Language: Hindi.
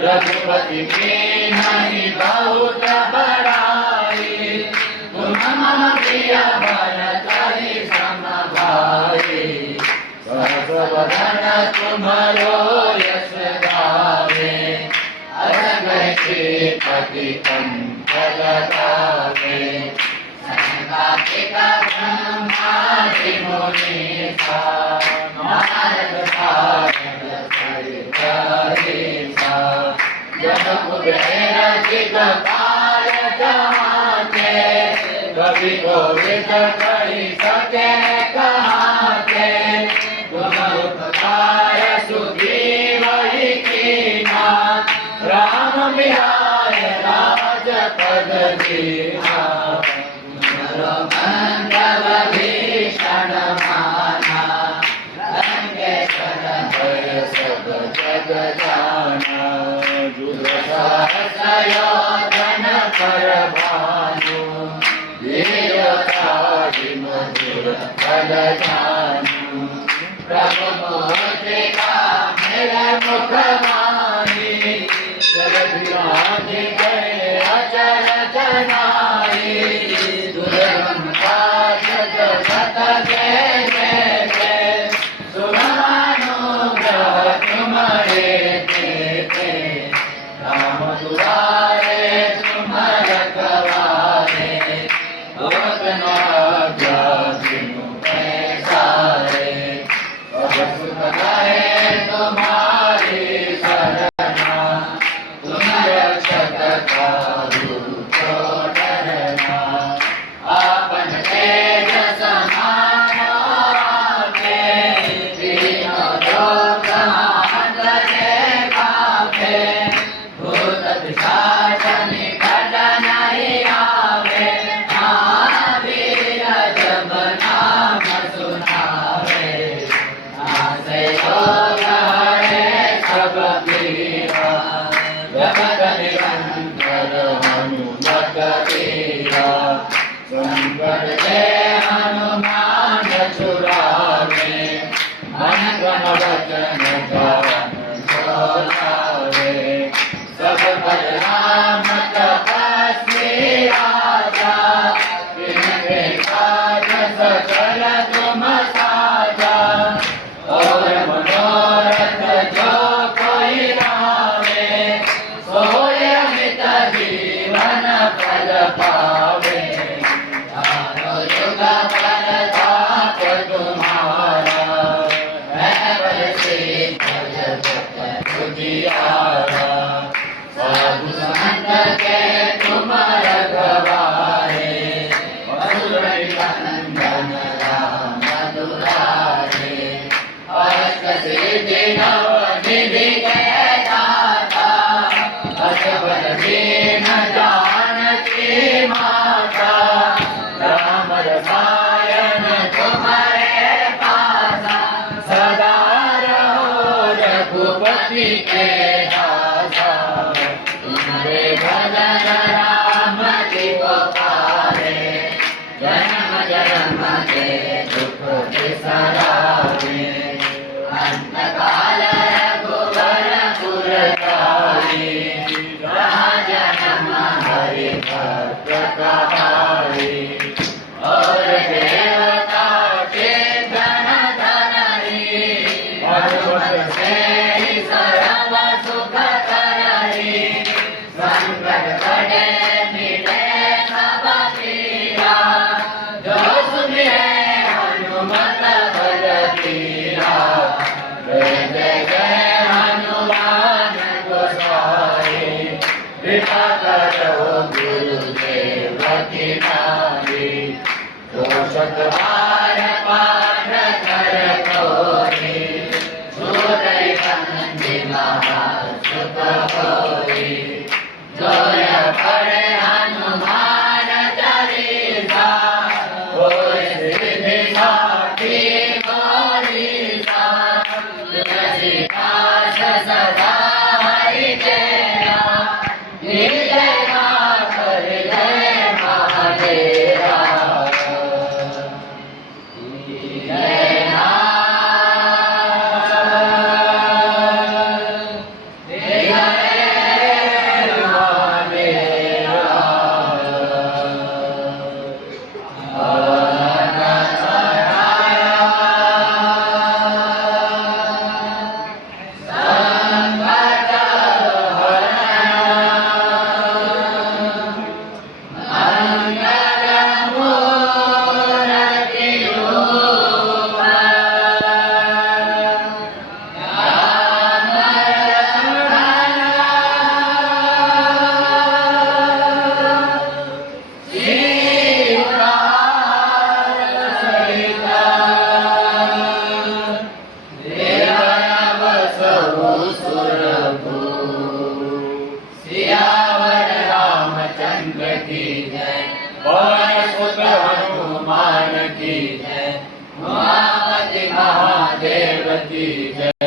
रघुपति के नहीं बहुत बड़ाई, तुम मम प्रिय भरत ही सम भाई। सर्वधन तुम्हारो यश गावे, अरंग श्रीपति कंठ लगावे। संगातिक ब्रह्मादि मुनीसा, नारद सारद सहित हरीसा। जब कुबेर जित काल जमाते, कवि कोविद कहि सके कहाते। तुम उपकार सुग्रीव ही कीन्हा, राम बिहार राजपद दीन्हा। मंगल भीषण माना, लंकेश्वर भय सब जग जाना। जुग सहस्र योधन पर भानु, वीरताहि मधुर फल जानु। प्रभु मुद्रिका मेरे मुख माही, जगत विराज गए अचर जनाई। दुर्गम काज जगत के जेते, सुमनानुग्रह तुम्हारे देते। राम दुआरे तुम रखवारे, होत न आज्ञा बिनु पैसारे। अब सुख गए तुम्हारी शरणा, तुम रक्षक काहू को डरना। आपन तेज समानो आपे, तीनों लोक हांकते कांपे। भूत पिशाच निकट नहीं आवे, महावीर जब नाम सुनावे। नासे रोग हरे सब पीरा, जगत निरंतर हनुमान भक्त कहाई और देवता चिंतन धनई भगवत से ही सर्व सुख करई संकट कटे मिटे सब पीरा जो सुने हनुमत बल पीरा जय जय जय हनुमान गोसाई कृपा करो गुरुदेव की नारी दोषक बार पाठ कर कोई सूरय कंदी महा सुख होई जोय पढ़े हनुमान चालीसा होय सिद्धि साखी गौरीसा तुलसीदास सदा हरि तेरा जय नाथ जय महादेवा जय नाथ जय महादेवा सियावर रामचंद्र की जय पवन सुत हनुमान की जय महापति महादेव की जय।